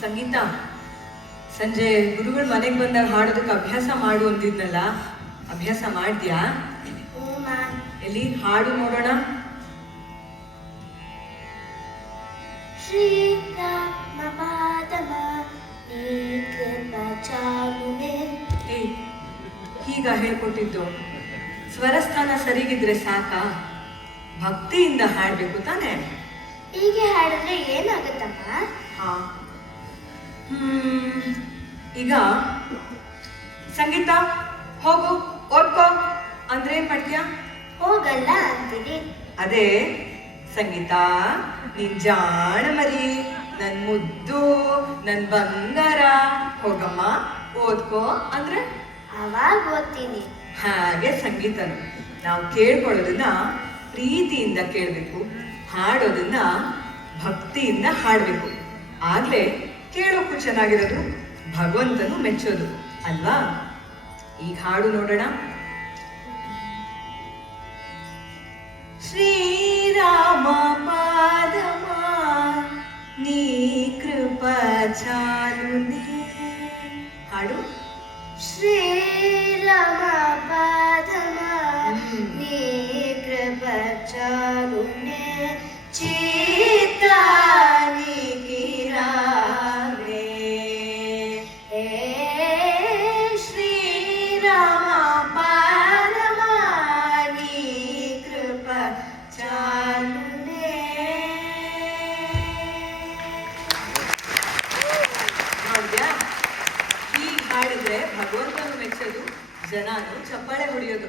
ಸಂಗೀತ, ಸಂಜೆ ಗುರುಗಳು ಮನೆಗೆ ಬಂದಾಗ ಹಾಡೋದಕ್ಕೆ ಅಭ್ಯಾಸ ಮಾಡು ಅಂತಿದ್ನಲ್ಲ, ಅಭ್ಯಾಸ ಮಾಡ್ದ್ಯಾ? ಎಲ್ಲಿ ಹಾಡು ನೋಡೋಣ. ಹೀಗ ಹೇಳ್ಕೊಟ್ಟಿದ್ದು. ಸ್ವರಸ್ಥಾನ ಸರಿಗಿದ್ರೆ ಸಾಕಾ? ಭಕ್ತಿಯಿಂದ ಹಾಡ್ಬೇಕು ತಾನೆ. ಹೀಗೆ ಹಾಡಿದ್ರೆ ಏನಾಗುತ್ತಮ್ಮ? ಹಾ, ಈಗ ಸಂಗೀತ ಹೋಗು ಓದ್ಕೋ ಅಂದ್ರೆ ಏನ್ ಮಾಡ್ತೀಯ? ಹೋಗಲ್ಲ ಅಂತೀನಿ. ಅದೇ ಸಂಗೀತ, ನಿನ್ ಜಾಣ ಮರಿ, ನನ್ ಮುದ್ದು, ನನ್ ಬಂಗಾರ, ಹೋಗಮ್ಮ ಓದ್ಕೋ ಅಂದ್ರೆ ಅವಾಗ ಓದ್ತೀನಿ. ಹಾಗೆ ಸಂಗೀತನು ನಾವು ಕೇಳ್ಕೊಳ್ಳೋದನ್ನ ಪ್ರೀತಿಯಿಂದ ಕೇಳಬೇಕು, ಹಾಡೋದನ್ನ ಭಕ್ತಿಯಿಂದ ಹಾಡಬೇಕು. ಆಗ್ಲೇ ಕೇಳೋಕ್ಕೂ ಚೆನ್ನಾಗಿರೋದು, ಭಗವಂತನು ಮೆಚ್ಚೋದು ಅಲ್ವಾ? ಈಗ ಹಾಡು ನೋಡೋಣ. ಶ್ರೀರಾಮ ಪಾದಮ ನೀ ಕೃಪ ಚಾಲುನೆ. ಹಾಡು. ಶ್ರೀರಾಮ ಪಾದಮ ನೀ ಕೃಪ ಚಾಲುನೆ ಚಿತ್ತಾನಿ ಕಿರಾನೆ. ಶ್ರೀರಾಮ ಪಾದಮ ನೀ ಕೃಪ ಚಾಲುನೆ. ನೋಡ್ದ್ಯಾ? ಹೀಗೆ ಹಾಡಿದ್ರೆ ಭಗವಂತನು ಮೆಚ್ಚೋದು, ಜನನು ಚಪ್ಪಾಳೆ ಹೊಡೆಯೋದು.